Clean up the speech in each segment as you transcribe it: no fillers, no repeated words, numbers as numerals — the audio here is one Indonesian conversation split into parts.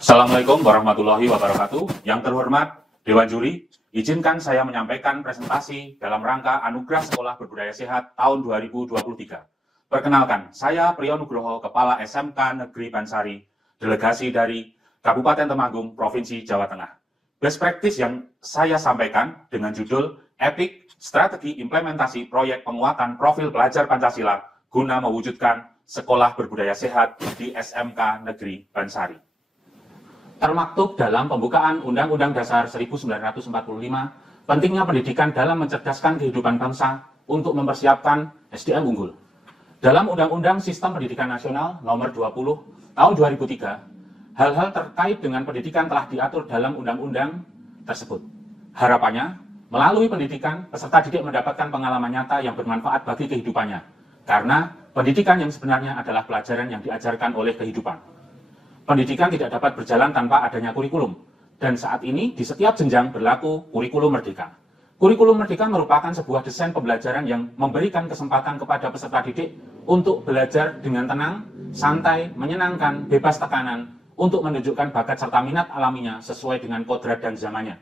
Assalamualaikum warahmatullahi wabarakatuh. Yang terhormat Dewan Juri, izinkan saya menyampaikan presentasi dalam rangka Anugerah Sekolah Berbudaya Sehat tahun 2023. Perkenalkan, saya Priyo Nugroho, Kepala SMK Negeri Bansari, delegasi dari Kabupaten Temanggung, Provinsi Jawa Tengah. Best practice yang saya sampaikan dengan judul EPIK, Strategi Implementasi Proyek Penguatan Profil Pelajar Pancasila guna mewujudkan Sekolah Berbudaya Sehat di SMK Negeri Bansari. Termaktub dalam pembukaan Undang-Undang Dasar 1945, pentingnya pendidikan dalam mencerdaskan kehidupan bangsa untuk mempersiapkan SDM unggul. Dalam Undang-Undang Sistem Pendidikan Nasional Nomor 20 Tahun 2003, hal-hal terkait dengan pendidikan telah diatur dalam undang-undang tersebut. Harapannya, melalui pendidikan, peserta didik mendapatkan pengalaman nyata yang bermanfaat bagi kehidupannya, karena pendidikan yang sebenarnya adalah pelajaran yang diajarkan oleh kehidupan. Pendidikan tidak dapat berjalan tanpa adanya kurikulum, dan saat ini di setiap jenjang berlaku kurikulum merdeka. Kurikulum merdeka merupakan sebuah desain pembelajaran yang memberikan kesempatan kepada peserta didik untuk belajar dengan tenang, santai, menyenangkan, bebas tekanan, untuk menunjukkan bakat serta minat alaminya sesuai dengan kodrat dan zamannya.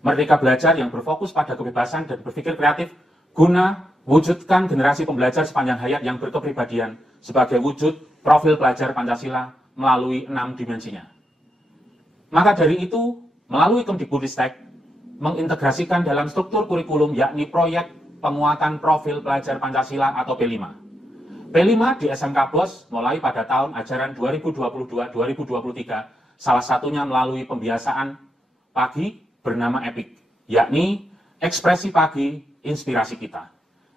Merdeka belajar yang berfokus pada kebebasan dan berpikir kreatif, guna wujudkan generasi pembelajar sepanjang hayat yang berkepribadian sebagai wujud profil pelajar Pancasila melalui 6 dimensinya. Maka dari itu, melalui Kemdikbudristek, mengintegrasikan dalam struktur kurikulum yakni proyek penguatan profil pelajar Pancasila atau P5. P5 di SMK BOS mulai pada tahun ajaran 2022-2023, salah satunya melalui pembiasaan pagi bernama EPIK, yakni Ekspresi Pagi Inspirasi Kita.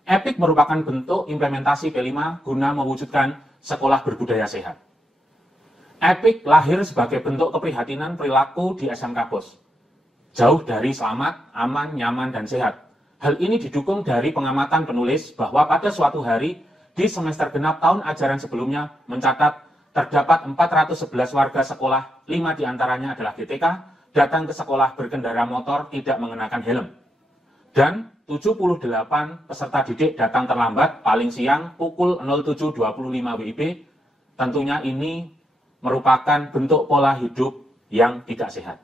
EPIK merupakan bentuk implementasi P5 guna mewujudkan sekolah berbudaya sehat. EPIK lahir sebagai bentuk keprihatinan perilaku di SMK BOS. Jauh dari selamat, aman, nyaman, dan sehat. Hal ini didukung dari pengamatan penulis bahwa pada suatu hari di semester genap tahun ajaran sebelumnya mencatat terdapat 411 warga sekolah, 5 diantaranya adalah GTK, datang ke sekolah berkendara motor tidak mengenakan helm. Dan 78 peserta didik datang terlambat paling siang pukul 07.25 WIB. Tentunya ini merupakan bentuk pola hidup yang tidak sehat.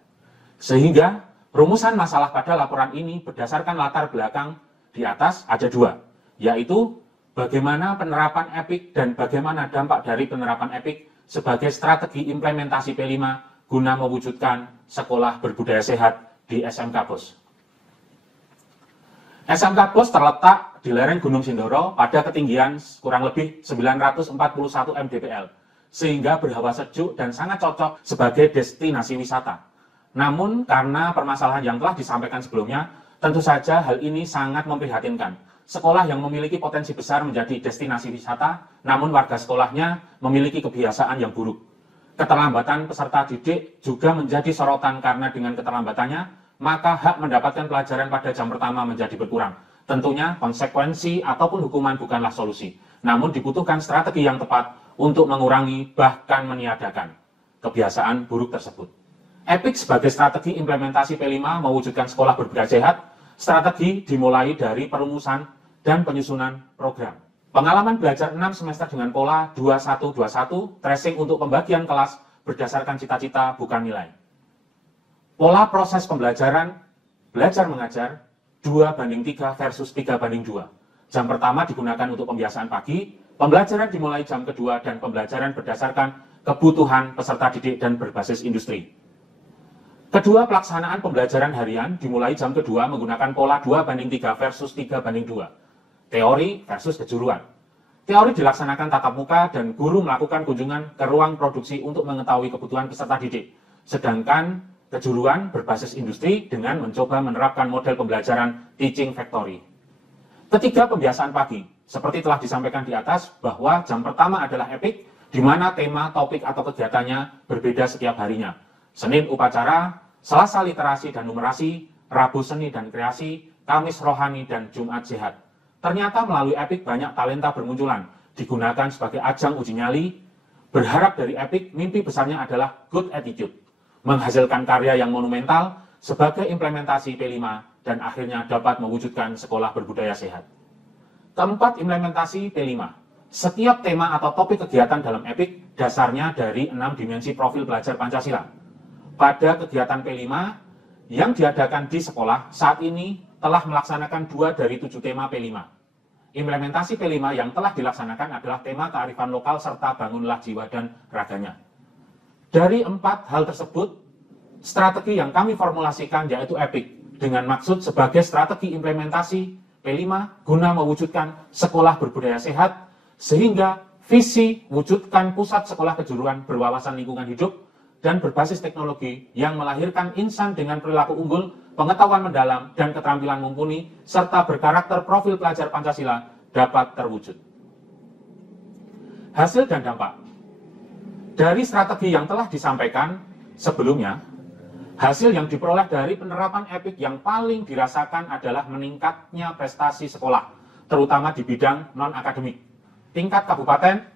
Sehingga rumusan masalah pada laporan ini berdasarkan latar belakang di atas ada 2, yaitu bagaimana penerapan EPIK dan bagaimana dampak dari penerapan EPIK sebagai strategi implementasi P5 guna mewujudkan sekolah berbudaya sehat di SMK BOS. SMK BOS terletak di lereng Gunung Sindoro pada ketinggian kurang lebih 941 mdpl, sehingga berhawa sejuk dan sangat cocok sebagai destinasi wisata. Namun karena permasalahan yang telah disampaikan sebelumnya, tentu saja hal ini sangat memprihatinkan. Sekolah yang memiliki potensi besar menjadi destinasi wisata, namun warga sekolahnya memiliki kebiasaan yang buruk. Keterlambatan peserta didik juga menjadi sorotan karena dengan keterlambatannya, maka hak mendapatkan pelajaran pada jam pertama menjadi berkurang. Tentunya konsekuensi ataupun hukuman bukanlah solusi, namun dibutuhkan strategi yang tepat untuk mengurangi bahkan meniadakan kebiasaan buruk tersebut. EPIK sebagai strategi implementasi P5 mewujudkan sekolah berbudaya sehat, strategi dimulai dari perumusan dan penyusunan program. Pengalaman belajar 6 semester dengan pola 2121, tracing untuk pembagian kelas berdasarkan cita-cita bukan nilai. Pola proses pembelajaran, belajar mengajar, 2:3 versus 3:2. Jam pertama digunakan untuk pembiasaan pagi, pembelajaran dimulai jam kedua dan pembelajaran berdasarkan kebutuhan peserta didik dan berbasis industri. Kedua, pelaksanaan pembelajaran harian dimulai jam kedua menggunakan pola 2:3 versus 3:2. Teori versus kejuruan. Teori dilaksanakan tatap muka dan guru melakukan kunjungan ke ruang produksi untuk mengetahui kebutuhan peserta didik. Sedangkan kejuruan berbasis industri dengan mencoba menerapkan model pembelajaran teaching factory. Ketiga, pembiasaan pagi. Seperti telah disampaikan di atas, bahwa jam pertama adalah EPIK, di mana tema, topik, atau kegiatannya berbeda setiap harinya. Senin upacara, Selasa literasi dan numerasi, Rabu seni dan kreasi, Kamis rohani, dan Jumat sehat. Ternyata melalui EPIK banyak talenta bermunculan, digunakan sebagai ajang uji nyali. Berharap dari EPIK, mimpi besarnya adalah good attitude, menghasilkan karya yang monumental sebagai implementasi P5 dan akhirnya dapat mewujudkan sekolah berbudaya sehat. Keempat, implementasi P5. Setiap tema atau topik kegiatan dalam EPIK dasarnya dari 6 dimensi profil pelajar Pancasila. pada kegiatan P5 yang diadakan di sekolah saat ini telah melaksanakan 2 dari 7 tema P5. Implementasi P5 yang telah dilaksanakan adalah tema kearifan lokal serta bangunlah jiwa dan raganya. Dari 4 hal tersebut, strategi yang kami formulasikan yaitu EPIC dengan maksud sebagai strategi implementasi P5 guna mewujudkan sekolah berbudaya sehat sehingga visi wujudkan pusat sekolah kejuruan berwawasan lingkungan hidup dan berbasis teknologi yang melahirkan insan dengan perilaku unggul, pengetahuan mendalam, dan keterampilan mumpuni, serta berkarakter profil pelajar Pancasila dapat terwujud. Hasil dan dampak. Dari strategi yang telah disampaikan sebelumnya, hasil yang diperoleh dari penerapan EPIC yang paling dirasakan adalah meningkatnya prestasi sekolah, terutama di bidang non-akademik. Tingkat kabupaten,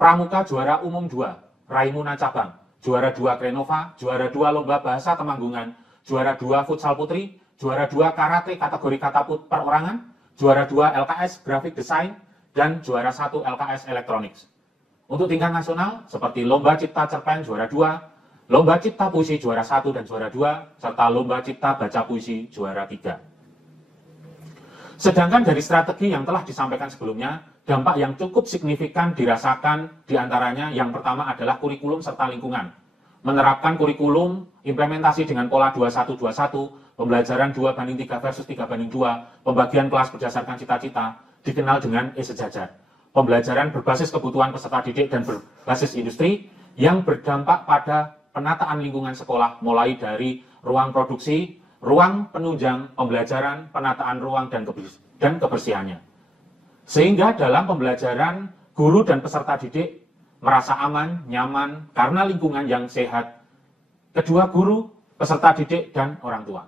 Pramuka juara umum 2, Raimuna cabang, juara 2 Krenova, juara 2 Lomba Bahasa Temanggungan, juara 2 Futsal Putri, juara 2 Karate kategori katapult perorangan, juara 2 LKS Graphic Design, dan juara 1 LKS Electronics. Untuk tingkat nasional, seperti Lomba Cipta Cerpen juara 2, Lomba Cipta Puisi juara 1 dan juara 2, serta Lomba Cipta Baca Puisi juara 3. Sedangkan dari strategi yang telah disampaikan sebelumnya, dampak yang cukup signifikan dirasakan diantaranya yang pertama adalah kurikulum serta lingkungan. Menerapkan kurikulum, implementasi dengan pola 2121, pembelajaran 2:3 versus 3:2, pembagian kelas berdasarkan cita-cita, dikenal dengan E-Sejajar. Pembelajaran berbasis kebutuhan peserta didik dan berbasis industri yang berdampak pada penataan lingkungan sekolah mulai dari ruang produksi, ruang penunjang, pembelajaran, penataan ruang, dan kebersihannya. Sehingga dalam pembelajaran, guru dan peserta didik merasa aman, nyaman, karena lingkungan yang sehat. Kedua, guru, peserta didik, dan orang tua.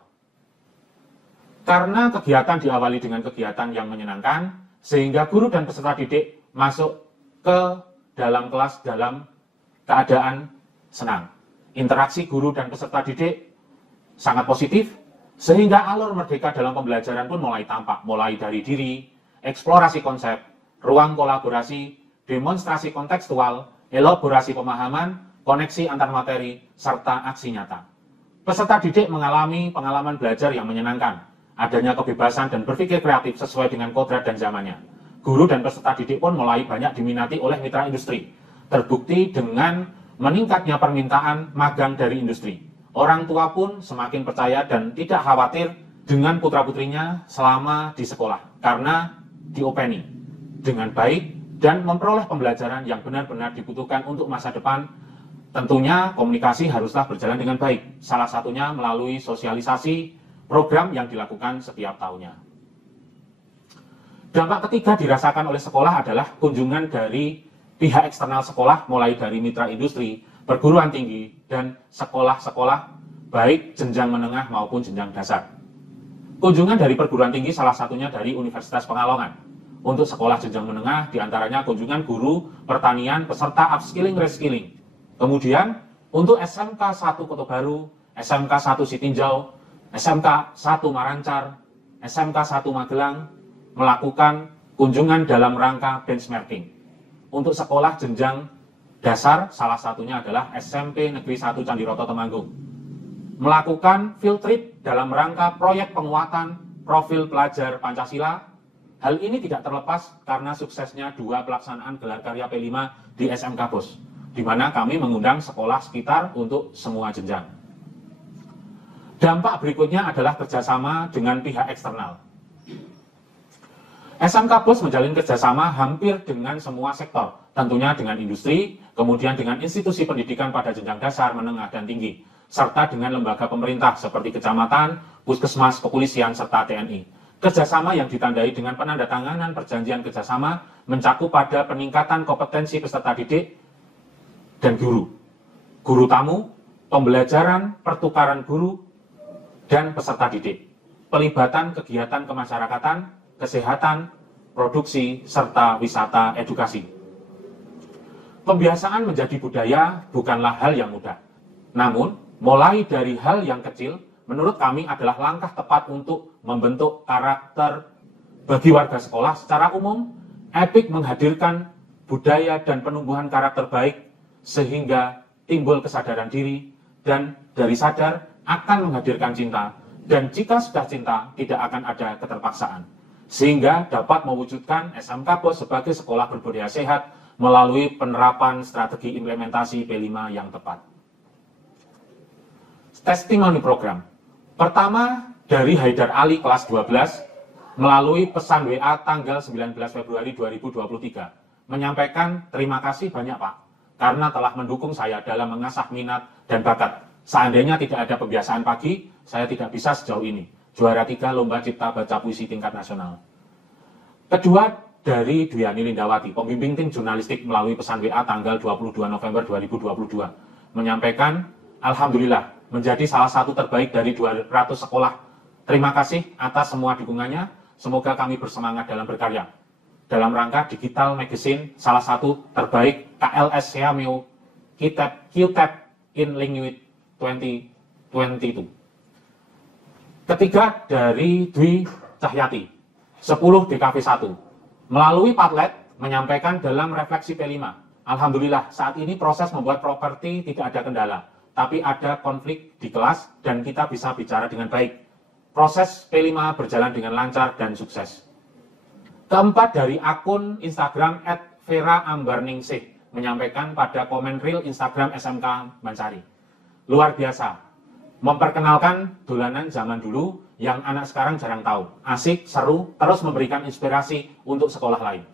Karena kegiatan diawali dengan kegiatan yang menyenangkan, sehingga guru dan peserta didik masuk ke dalam kelas dalam keadaan senang. Interaksi guru dan peserta didik sangat positif, sehingga alur merdeka dalam pembelajaran pun mulai tampak, mulai dari diri, eksplorasi konsep, ruang kolaborasi, demonstrasi kontekstual, elaborasi pemahaman, koneksi antar materi, serta aksi nyata. Peserta didik mengalami pengalaman belajar yang menyenangkan, adanya kebebasan dan berpikir kreatif sesuai dengan kodrat dan zamannya. Guru dan peserta didik pun mulai banyak diminati oleh mitra industri, terbukti dengan meningkatnya permintaan magang dari industri. Orang tua pun semakin percaya dan tidak khawatir dengan putra-putrinya selama di sekolah, karena diopeni dengan baik dan memperoleh pembelajaran yang benar-benar dibutuhkan untuk masa depan. Tentunya komunikasi haruslah berjalan dengan baik, salah satunya melalui sosialisasi program yang dilakukan setiap tahunnya. Dampak ketiga dirasakan oleh sekolah adalah kunjungan dari pihak eksternal sekolah, mulai dari mitra industri, perguruan tinggi, dan sekolah-sekolah baik jenjang menengah maupun jenjang dasar. Kunjungan dari perguruan tinggi salah satunya dari Universitas Pekalongan. Untuk sekolah jenjang menengah diantaranya kunjungan guru pertanian peserta upskilling reskilling. Kemudian untuk SMK 1 Kota Baru, SMK 1 Sitinjau, SMK 1 Marancar, SMK 1 Magelang melakukan kunjungan dalam rangka benchmarking. Untuk sekolah jenjang dasar salah satunya adalah SMP Negeri 1 Candiroto Temanggung, melakukan field trip dalam rangka proyek penguatan profil pelajar Pancasila. Hal ini tidak terlepas karena suksesnya 2 pelaksanaan gelar karya P5 di SMK BOS, di mana kami mengundang sekolah sekitar untuk semua jenjang. Dampak berikutnya adalah kerjasama dengan pihak eksternal. SMK BOS menjalin kerjasama hampir dengan semua sektor, tentunya dengan industri, kemudian dengan institusi pendidikan pada jenjang dasar, menengah, dan tinggi, serta dengan lembaga pemerintah seperti kecamatan, puskesmas, kepolisian, serta TNI. Kerjasama yang ditandai dengan penandatanganan perjanjian kerjasama mencakup pada peningkatan kompetensi peserta didik dan guru, guru tamu, pembelajaran, pertukaran guru, dan peserta didik, pelibatan kegiatan kemasyarakatan, kesehatan, produksi, serta wisata edukasi. Pembiasaan menjadi budaya bukanlah hal yang mudah. Namun, mulai dari hal yang kecil, menurut kami adalah langkah tepat untuk membentuk karakter bagi warga sekolah. Secara umum, EPIC menghadirkan budaya dan penumbuhan karakter baik sehingga timbul kesadaran diri, dan dari sadar akan menghadirkan cinta, dan jika sudah cinta tidak akan ada keterpaksaan, sehingga dapat mewujudkan SMK BOS sebagai sekolah berbudaya sehat melalui penerapan strategi implementasi P5 yang tepat. Testimoni program. Pertama, dari Haidar Ali kelas 12 melalui pesan WA tanggal 19 Februari 2023 menyampaikan terima kasih banyak Pak karena telah mendukung saya dalam mengasah minat dan bakat. Seandainya tidak ada pembiasaan pagi, saya tidak bisa sejauh ini. Juara 3 Lomba Cipta Baca Puisi tingkat nasional. Kedua, dari Duyani Lindawati, pembimbing tim jurnalistik melalui pesan WA tanggal 22 November 2022, menyampaikan, Alhamdulillah, menjadi salah satu terbaik dari 200 sekolah. Terima kasih atas semua dukungannya, semoga kami bersemangat dalam berkarya. Dalam rangka Digital Magazine, salah satu terbaik KLS Seameo QTAP in Linguit 2022. Ketiga, dari Dwi Cahyati, 10 DKV 1. Melalui Padlet, menyampaikan dalam refleksi P5. Alhamdulillah, saat ini proses membuat properti tidak ada kendala, tapi ada konflik di kelas dan kita bisa bicara dengan baik. Proses P5 berjalan dengan lancar dan sukses. Keempat, dari akun Instagram @vera_ambarningsih, menyampaikan pada komen reel Instagram SMK Bansari. Luar biasa, memperkenalkan dolanan zaman dulu yang anak sekarang jarang tahu. Asik, seru, terus memberikan inspirasi untuk sekolah lain.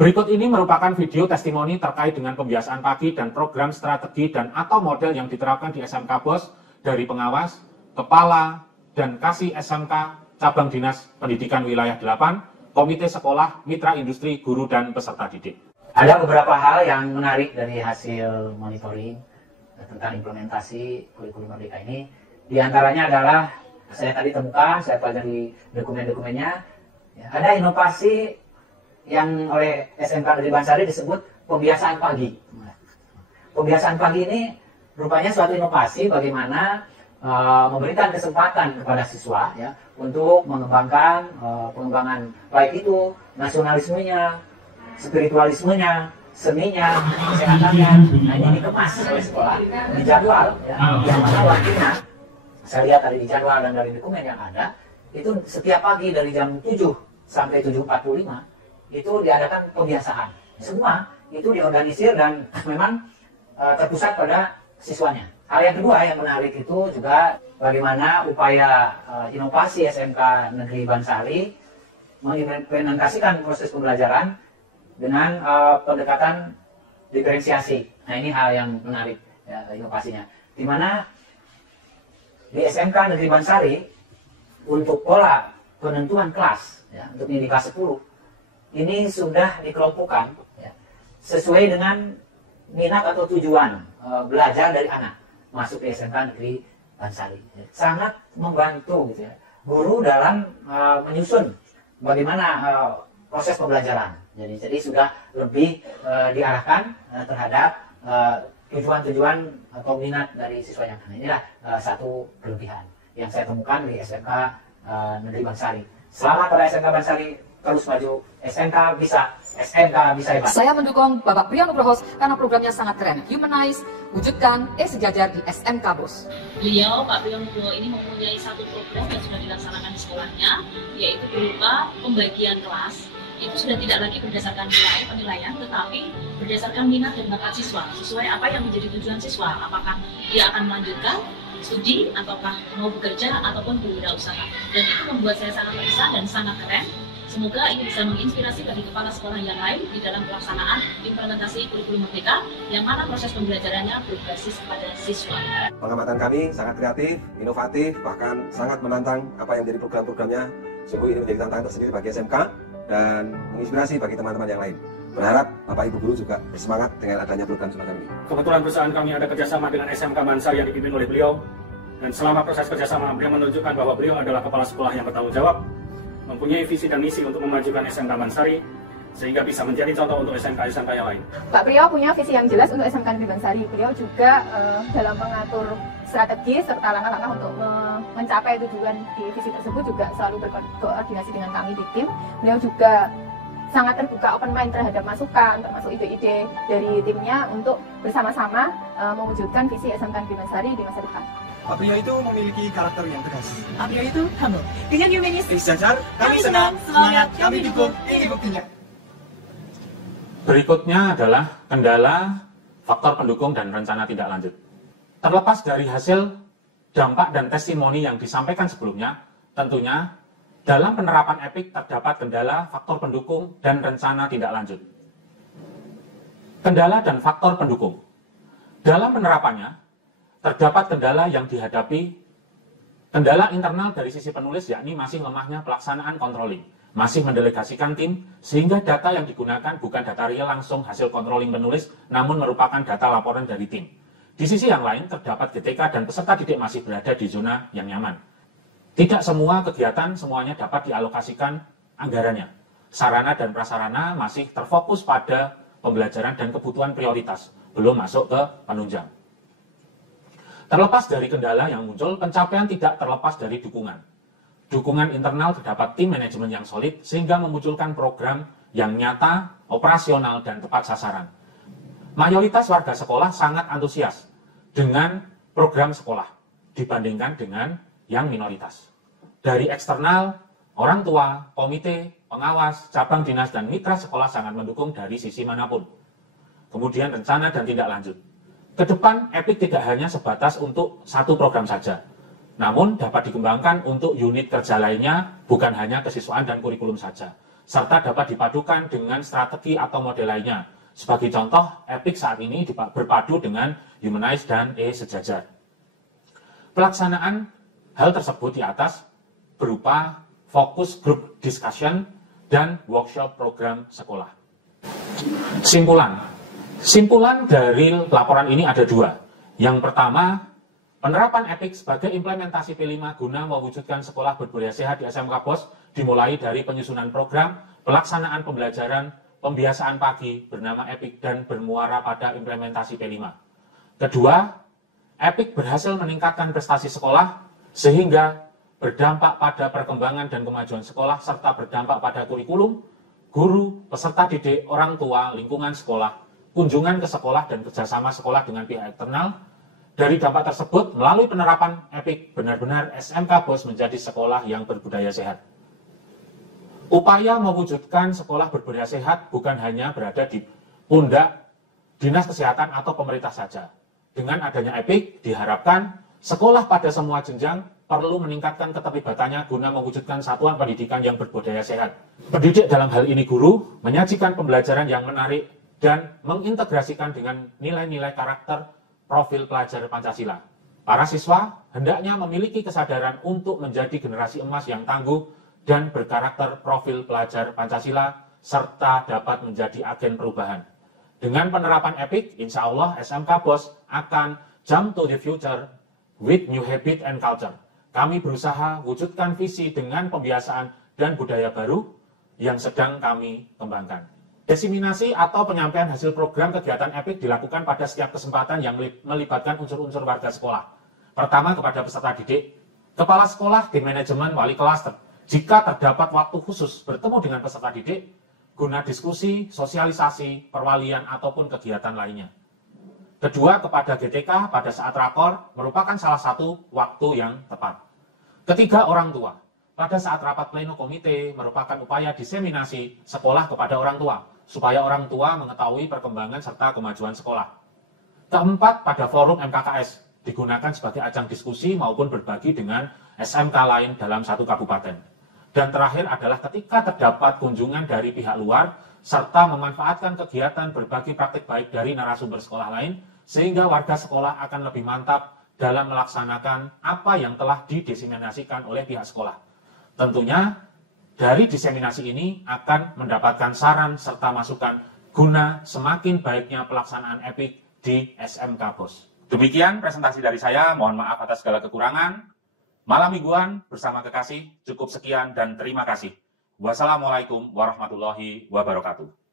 Berikut ini merupakan video testimoni terkait dengan pembiasaan pagi dan program strategi dan atau model yang diterapkan di SMK BOS dari pengawas, kepala, dan kasih SMK Cabang Dinas Pendidikan Wilayah 8, Komite Sekolah, Mitra Industri, Guru, dan peserta didik. Ada beberapa hal yang menarik dari hasil monitoring tentang implementasi kurikulum Merdeka ini. Di antaranya adalah saya tadi temukan, saya pelajari dokumen-dokumennya, ya, ada inovasi yang oleh SMK Negeri Bansari disebut pembiasaan pagi. Pembiasaan pagi ini rupanya suatu inovasi bagaimana memberikan kesempatan kepada siswa ya untuk mengembangkan pengembangan baik itu nasionalismenya, spiritualismenya, seninya, kesehatannya. Nah, ini dikemas oleh sekolah di jadwal ya, yang mana waktunya saya lihat dari di jadwal dan dari dokumen yang ada itu setiap pagi dari jam 7 sampai 7.45 itu diadakan pembiasaan. Semua itu diorganisir dan memang terpusat pada siswanya. Hal yang kedua yang menarik itu juga bagaimana upaya inovasi SMK Negeri Bansari mengimplementasikan proses pembelajaran dengan pendekatan diferensiasi. Nah, ini hal yang menarik ya, inovasinya. Di mana di SMK Negeri Bansari untuk pola penentuan kelas ya, untuk nilai kelas 10 ini sudah dikelompokkan ya, sesuai dengan minat atau tujuan belajar dari anak masuk ke SMK Negeri Bansari. Sangat membantu gitu ya, guru dalam menyusun bagaimana proses pembelajaran. Jadi sudah lebih diarahkan terhadap tujuan-tujuan atau minat dari siswanya. Nah, inilah satu kelebihan yang saya temukan di SMK Negeri Bansari. Selamat pada SMK Bansari, terus maju. SMK bisa hebat. Saya mendukung Bapak Priyo Nugroho karena programnya sangat keren. Humanize, wujudkan sejajar di SMK BOS. Beliau, Pak Priyo Nugroho ini mempunyai satu program yang sudah dilaksanakan di sekolahnya, yaitu berupa pembagian kelas. Itu sudah tidak lagi berdasarkan nilai penilaian, tetapi berdasarkan minat dan bakat siswa, sesuai apa yang menjadi tujuan siswa. Apakah dia akan melanjutkan studi, ataukah mau bekerja, ataupun berwirausaha. Dan itu membuat saya sangat terkesan dan sangat keren. Semoga ini bisa menginspirasi bagi kepala sekolah yang lain di dalam pelaksanaan implementasi kurikulum Merdeka, yang mana proses pembelajarannya berbasis pada siswa. Pengamatan kami sangat kreatif, inovatif, bahkan sangat menantang apa yang menjadi program-programnya. Sungguh ini menjadi tantangan tersendiri bagi SMK dan menginspirasi bagi teman-teman yang lain. Berharap Bapak Ibu Guru juga bersemangat dengan adanya program semacam ini. Kebetulan perusahaan kami ada kerjasama dengan SMK Bansari yang dipimpin oleh beliau. Dan selama proses kerjasama, beliau menunjukkan bahwa beliau adalah kepala sekolah yang bertanggung jawab, mempunyai visi dan misi untuk memajukan SMK Bansari, sehingga bisa menjadi contoh untuk SMK-SMK yang lain. Pak Priyo punya visi yang jelas untuk SMK Negeri Bansari. Beliau juga dalam mengatur strategi serta langkah-langkah untuk mencapai tujuan di visi tersebut juga selalu berkoordinasi dengan kami di tim. Beliau juga sangat terbuka, open mind terhadap masukan, termasuk ide-ide dari timnya untuk bersama-sama mewujudkan visi SMK Negeri Bansari di masa depan. Pak Priyo itu memiliki karakter yang tegas. Pak Priyo itu humble. Dengan humanis, Sejajar, kami senang, semangat, kami dukung, ini buktinya. Berikutnya adalah kendala, faktor pendukung, dan rencana tindak lanjut. Terlepas dari hasil, dampak, dan testimoni yang disampaikan sebelumnya, tentunya dalam penerapan EPIK terdapat kendala, faktor pendukung, dan rencana tindak lanjut. Kendala dan faktor pendukung. Dalam penerapannya, terdapat kendala yang dihadapi, kendala internal dari sisi penulis, yakni masih lemahnya pelaksanaan controlling, masih mendelegasikan tim, sehingga data yang digunakan bukan data real langsung hasil controlling penulis, namun merupakan data laporan dari tim. Di sisi yang lain, terdapat GTK dan peserta didik masih berada di zona yang nyaman. Tidak semua kegiatan semuanya dapat dialokasikan anggarannya. Sarana dan prasarana masih terfokus pada pembelajaran dan kebutuhan prioritas, belum masuk ke penunjang. Terlepas dari kendala yang muncul, pencapaian tidak terlepas dari dukungan. Dukungan internal terdapat tim manajemen yang solid, sehingga memunculkan program yang nyata, operasional, dan tepat sasaran. Mayoritas warga sekolah sangat antusias dengan program sekolah, dibandingkan dengan yang minoritas. Dari eksternal, orang tua, komite, pengawas, cabang dinas, dan mitra sekolah sangat mendukung dari sisi manapun. Kemudian rencana dan tindak lanjut. Kedepan, EPIK tidak hanya sebatas untuk satu program saja, namun dapat dikembangkan untuk unit kerja lainnya, bukan hanya kesiswaan dan kurikulum saja, serta dapat dipadukan dengan strategi atau model lainnya. Sebagai contoh, EPIK saat ini berpadu dengan Humanize dan E-Sejajar. Pelaksanaan hal tersebut di atas berupa fokus group discussion dan workshop program sekolah. Simpulan dari laporan ini ada dua. Yang pertama, penerapan EPIK sebagai implementasi P5 guna mewujudkan sekolah berbudaya sehat di SMK BOS dimulai dari penyusunan program, pelaksanaan pembelajaran, pembiasaan pagi bernama EPIK dan bermuara pada implementasi P5. Kedua, EPIK berhasil meningkatkan prestasi sekolah sehingga berdampak pada perkembangan dan kemajuan sekolah serta berdampak pada kurikulum, guru, peserta didik, orang tua, lingkungan sekolah, kunjungan ke sekolah dan kerjasama sekolah dengan pihak eksternal. Dari dampak tersebut, melalui penerapan EPIK, benar-benar SMK BOS menjadi sekolah yang berbudaya sehat. Upaya mewujudkan sekolah berbudaya sehat bukan hanya berada di pundak Dinas Kesehatan atau pemerintah saja. Dengan adanya EPIK, diharapkan sekolah pada semua jenjang perlu meningkatkan keterlibatannya guna mewujudkan satuan pendidikan yang berbudaya sehat. Pendidik dalam hal ini guru, menyajikan pembelajaran yang menarik dan mengintegrasikan dengan nilai-nilai karakter profil pelajar Pancasila. Para siswa hendaknya memiliki kesadaran untuk menjadi generasi emas yang tangguh dan berkarakter profil pelajar Pancasila, serta dapat menjadi agen perubahan. Dengan penerapan EPIK, insya Allah SMK BOS akan jump to the future with new habit and culture. Kami berusaha wujudkan visi dengan pembiasaan dan budaya baru yang sedang kami kembangkan. Diseminasi atau penyampaian hasil program kegiatan EPIK dilakukan pada setiap kesempatan yang melibatkan unsur-unsur warga sekolah. Pertama, kepada peserta didik, kepala sekolah, tim manajemen, wali kelas, jika terdapat waktu khusus bertemu dengan peserta didik, guna diskusi, sosialisasi, perwalian, ataupun kegiatan lainnya. Kedua, kepada GTK pada saat rakor merupakan salah satu waktu yang tepat. Ketiga, orang tua. Pada saat rapat pleno komite merupakan upaya diseminasi sekolah kepada orang tua, supaya orang tua mengetahui perkembangan serta kemajuan sekolah. Keempat, pada forum MKKS, digunakan sebagai ajang diskusi maupun berbagi dengan SMK lain dalam satu kabupaten. Dan terakhir adalah ketika terdapat kunjungan dari pihak luar, serta memanfaatkan kegiatan berbagi praktik baik dari narasumber sekolah lain, sehingga warga sekolah akan lebih mantap dalam melaksanakan apa yang telah didiseminasikan oleh pihak sekolah. Tentunya, dari diseminasi ini akan mendapatkan saran serta masukan guna semakin baiknya pelaksanaan EPIK di SMK BOS. Demikian presentasi dari saya, mohon maaf atas segala kekurangan. Malam mingguan bersama kekasih, cukup sekian dan terima kasih. Wassalamualaikum warahmatullahi wabarakatuh.